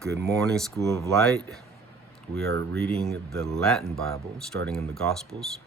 Good morning, School of Light. We are reading the Latin Bible, starting in the Gospels.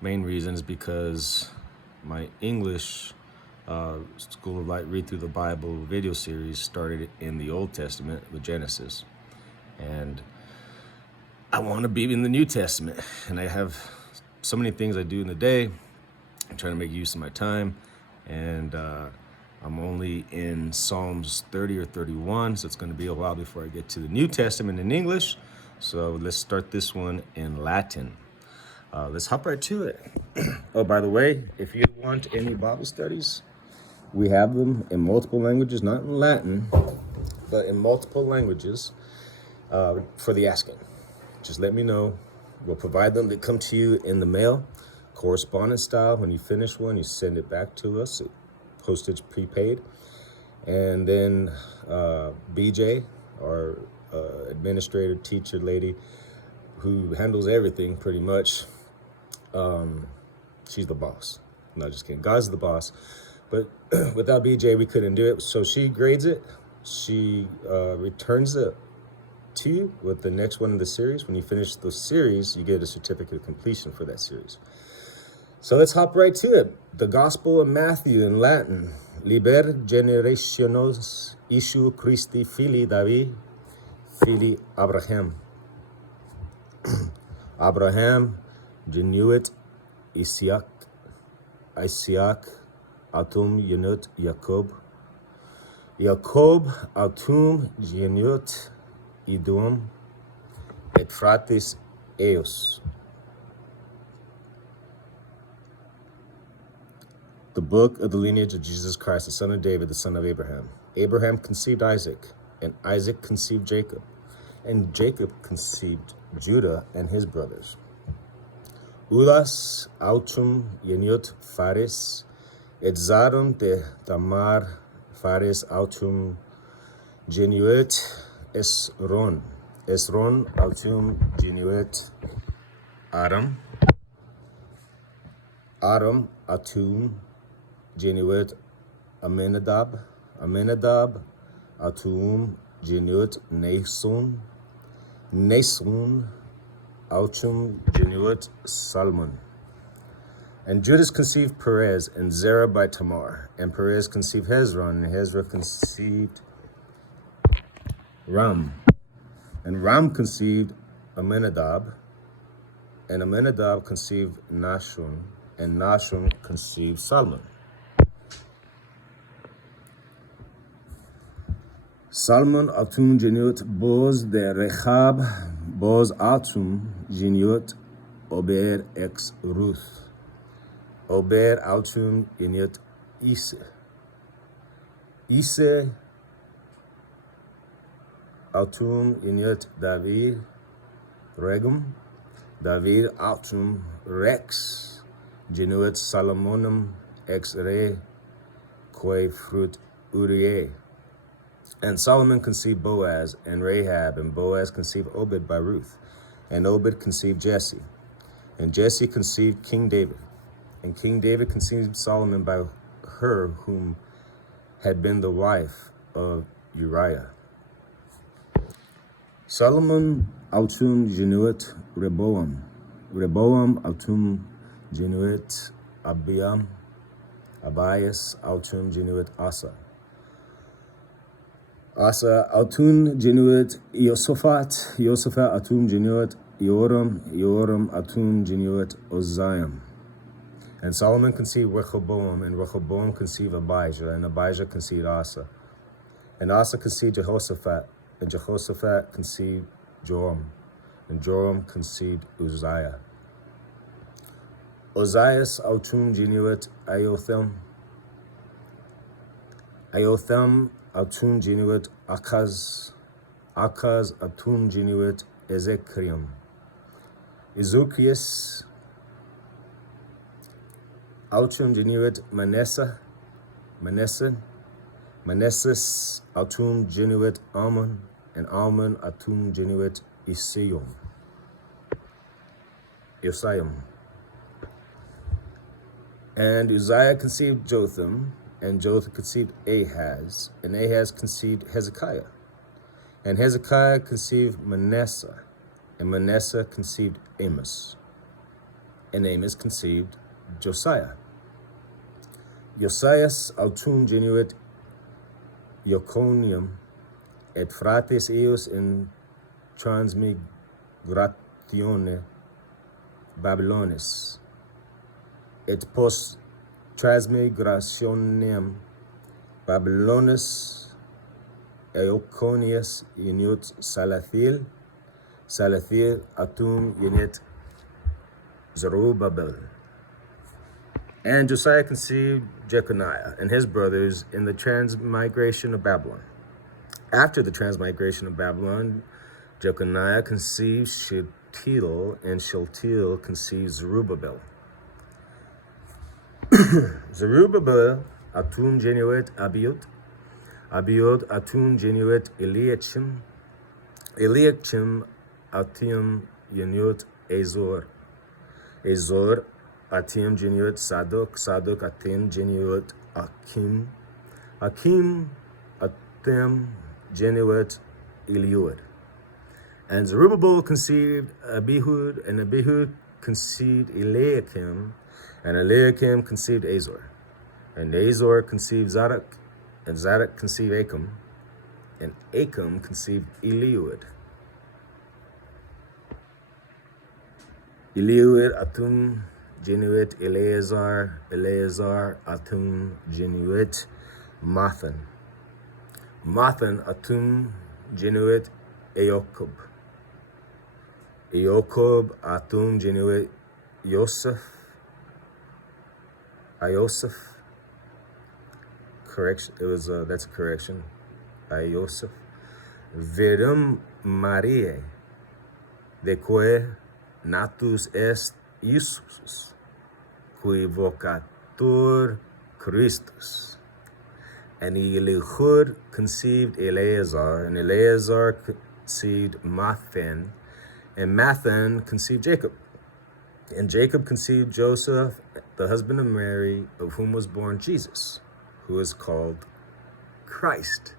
Main reason is because my English School of Light Read Through the Bible video series started in the Old Testament with Genesis. And I want to be in the New Testament. And I have so many things I do in the day. I'm trying to make use of my time. And I'm only in Psalms 30 or 31, so it's going to be a while before I get to the New Testament in English. So let's start this one in Latin. Let's hop right to it. Oh, by the way, if you want any Bible studies, we have them in multiple languages, not in Latin, but in multiple languages for the asking. Just let me know. We'll provide them. They come to you in the mail, correspondence style. When you finish one, you send it back to us. Postage prepaid. And then BJ, our administrator teacher lady who handles everything pretty much, she's the boss. No, just kidding. God's the boss. But without BJ, we couldn't do it. So she grades it. She returns it to you with the next one in the series. When you finish the series, you get a certificate of completion for that series. So let's hop right to it. The Gospel of Matthew in Latin. Liber generationis Isu Christi fili David, fili Abraham. Abraham genuit Isaac atum genuit Jacob. Jacob atum genuit Idum et fratis eos. The book of the lineage of Jesus Christ, the son of David, the son of Abraham. Abraham conceived Isaac, and Isaac conceived Jacob, and Jacob conceived Judah and his brothers. Ulas autum geniut Phares, et Zadam de Tamar Phares autum genuit Esron. Esron autum genuit Aram. Aram autum genuit Amenadab. Amenadab autum genuit Nason. Nason autum genuit Salmon. And Judas conceived Perez and Zerah by Tamar. And Perez conceived Hezron, and Hezron conceived Ram. And Ram conceived Amenadab. And Amenadab conceived Nashon. And Nashon conceived Salmon. Salmon autum genuit Boz de Rechab, Boz autum genuit Ober ex Ruth. Ober autum genuit Ise. Ise autum genuit David Regum. David autum Rex genuit Salomonum ex re quae fruit Uriah. And Solomon conceived Boaz and Rahab, and Boaz conceived Obed by Ruth. And Obed conceived Jesse. And Jesse conceived King David. And King David conceived Solomon by her whom had been the wife of Uriah. Solomon autum genuit Rehoboam. Rehoboam autum genuit Abiam. Abias autum genuit Asa. Asa autum genuit Iosaphat. Iosaphat autum genuit Joram. Joram autum genuit Oziam. And Solomon conceived Rehoboam, and Rehoboam conceived Abijah, and Abijah conceived Asa. And Asa conceived Jehoshaphat, and Jehoshaphat conceived Joram, and Joram conceived Uzziah. Ozias autum genuit Iotham. Iotham autum genuit Achaz. Achaz autum genuit Ezekiam. Ezekias autum genuit Manasseh. Manasseh autum genuit Ammon, and Ammon autum genuit Isiam. And Uzziah conceived Jotham, and Jotham conceived Ahaz, and Ahaz conceived Hezekiah. And Hezekiah conceived Manasseh, and Manasseh conceived Amos, and Amos conceived Josiah. Josias autum genuit Jeconium, et fratres eos in transmigratione Babylonis, et post transmigrationem Babylonis Eoconius uniut Salathil autum unit Zerubbabel. And Josiah conceived Jeconiah and his brothers in the transmigration of Babylon. After the transmigration of Babylon, Jeconiah conceived Shealtiel, and Shealtiel conceived Zerubbabel. Zerubbabel autum genuit Abiud, Abiud autum genuit Eliakim, Eliakim autum genuit Azor, Azor autum genuit Sadok, Sadok autum genuit Akim, Akim autum genuit Eliud. And Zerubbabel conceived Abihud, and Abihud conceived Eliakim, and Eliakim conceived Azor. And Azor conceived Zadok, and Zadok conceived Achim, and Achim conceived Eliud. Eliud autum genuit Eleazar, Eleazar autum genuit Mathan. Mathan autum genuit Eokob. Eokob autum genuit Yosef. Ioseph. Correction. That's a correction. Ioseph. Verum Mariae, de quae natus est Iesus, qui vocatur Christus. And Eliud conceived Eleazar, and Eleazar conceived Mathan, and Mathan conceived Jacob. And Jacob conceived Joseph, the husband of Mary, of whom was born Jesus, who is called Christ.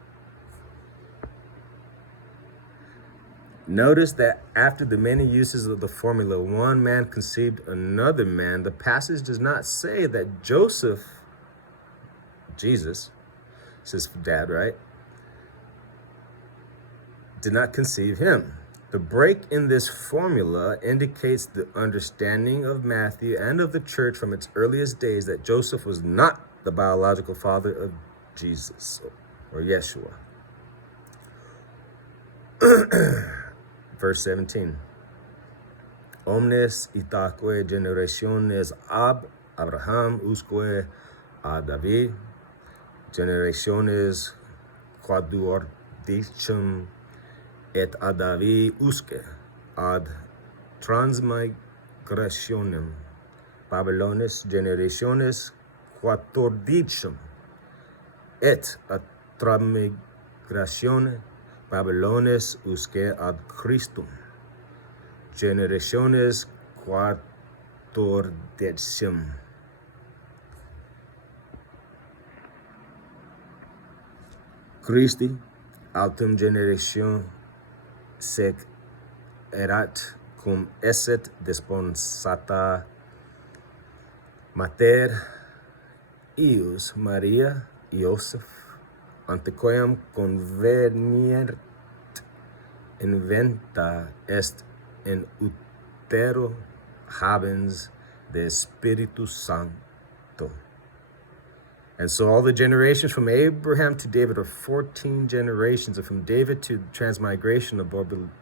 Notice that after the many uses of the formula, one man conceived another man, the passage does not say that Joseph, Jesus, it's his dad, right, did not conceive him. The break in this formula indicates the understanding of Matthew and of the church from its earliest days that Joseph was not the biological father of Jesus or Yeshua. Verse 17. Omnes itaque generationes ab Abraham usque ad David, generationes quaduordicem et ad David usque ad transmigrationem Babylonis, generationes quatoricem et ad transmigratione Babylonis usque ad Christum, generationes quatoricem. Christi autem generation sec erat cum esset desponsata mater ius Maria Iosef, antequem conveniet inventa est in utero habens de Spiritus Sancto. And so all the generations from Abraham to David are 14 generations, and from David to the transmigration of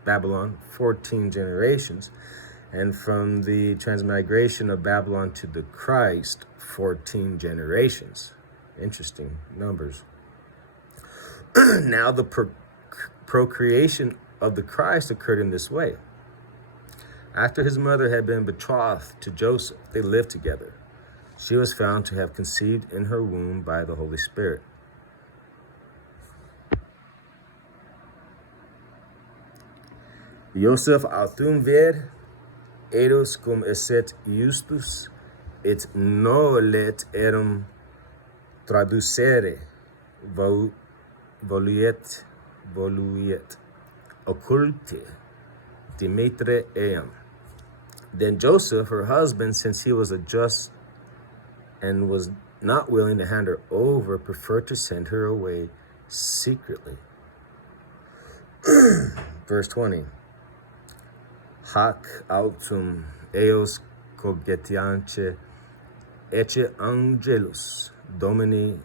Babylon, 14 generations. And from the transmigration of Babylon to the Christ, 14 generations. Interesting numbers. Now the procreation of the Christ occurred in this way. After his mother had been betrothed to Joseph, they lived together. She was found to have conceived in her womb by the Holy Spirit. Joseph autum ver eros cum esset justus, et nolet erum traducere voluit. occulte Demetre eam. Then Joseph, her husband, since he was a just and was not willing to hand her over, preferred to send her away secretly. Verse 20. Hac autum eos cogetiance ecce angelus Domini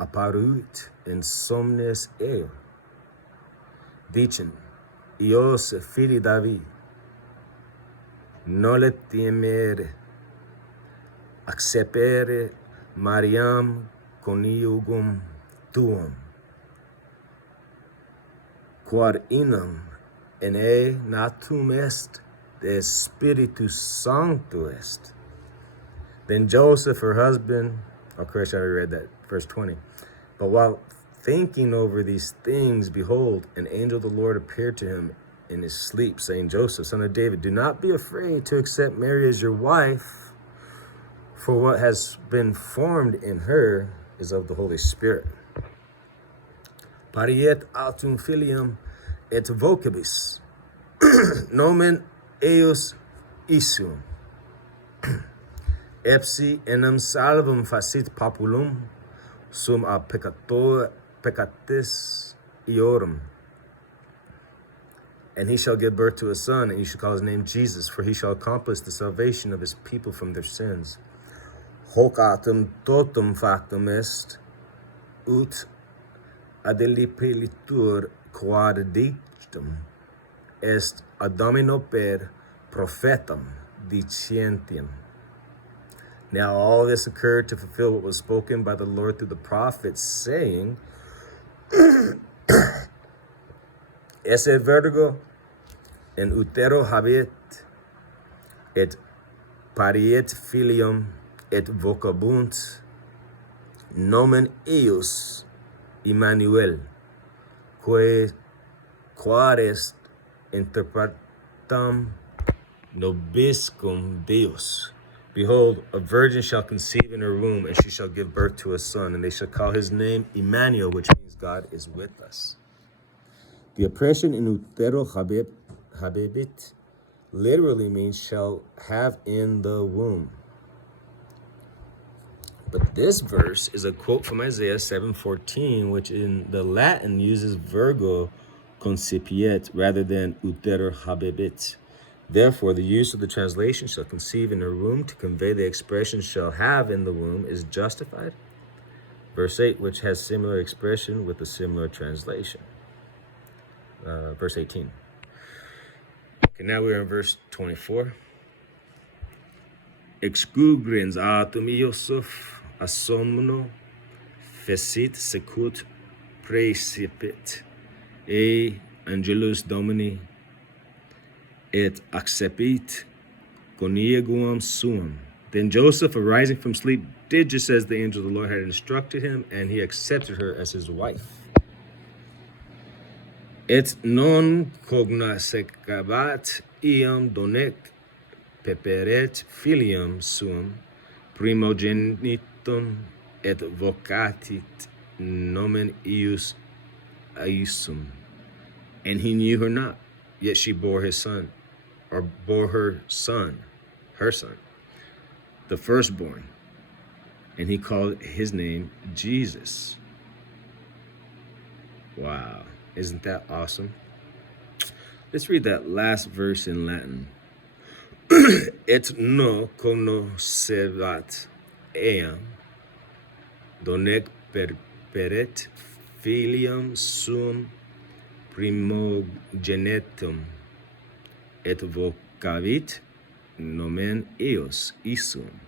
apparuit in somnes eo, dicen, Ios fili David, nole temere, accepere Mariam coniugum tuum, quod inum in natum est, de Spiritus Sancto est. Then Joseph, her husband, of course, I already read that, verse 20. But while thinking over these things, behold, an angel of the Lord appeared to him in his sleep, saying, Joseph, son of David, do not be afraid to accept Mary as your wife, for what has been formed in her is of the Holy Spirit. Pariet autum filium et vocibus, nomen eos isum. Epsi enim salvum facit populum, sum a peccatis eorum. And he shall give birth to a son, and you shall call his name Jesus, for he shall accomplish the salvation of his people from their sins. Hoc autem totum factum est, ut adelipelitur quod dictum est ad Domino per prophetam dicientium. Now all this occurred to fulfill what was spoken by the Lord through the prophets, saying, Esse virgo in utero habet, et pariet filium, et vocabunt, nomen eius Emmanuel, quod est interpretam nobiscum Deus. Behold, a virgin shall conceive in her womb, and she shall give birth to a son, and they shall call his name Emmanuel, which means God is with us. The oppression in utero habebit literally means shall have in the womb. But this verse is a quote from Isaiah 7:14, which in the Latin uses virgo concipiet rather than utero habebit. Therefore, the use of the translation shall conceive in her womb to convey the expression shall have in the womb is justified. Verse 8, which has similar expression with a similar translation. Verse 18. Okay, now we're in verse 24. Excugrens atum Iosuf asomno fecit secut praecipit angelus Domini et accepit coniuguam suum. Then Joseph, arising from sleep, did just as the angel of the Lord had instructed him, and he accepted her as his wife. Et non cognoscebat iam donec peperet filium suum primogenitum et vocatit nomen eius Iesum. And he knew her not, yet she bore his son, or bore her son, the firstborn, and he called his name Jesus. Wow, isn't that awesome? Let's read that last verse in Latin. Et no cognoscebat eam donec peperet filium suum primogenitum et vocavit nomen eius Iesum.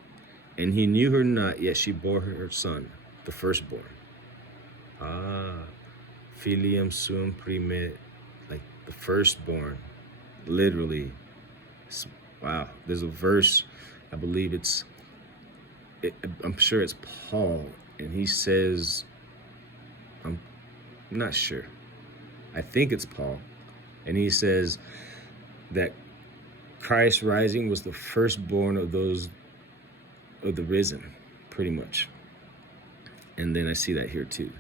And he knew her not, yet she bore her son, the firstborn. Filium suum prime, like the firstborn, literally. Wow, there's a verse, I believe I'm sure it's Paul, and he says, I'm not sure, I think it's Paul, and he says that Christ rising was the firstborn of those of the risen, pretty much. And then I see that here too.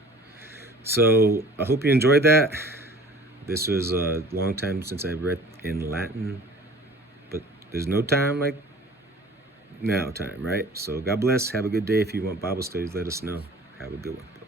So I hope you enjoyed that. This was a long time since I read in Latin, but there's no time like now time, right? So God bless. Have a good day. If you want Bible studies, let us know. Have a good one.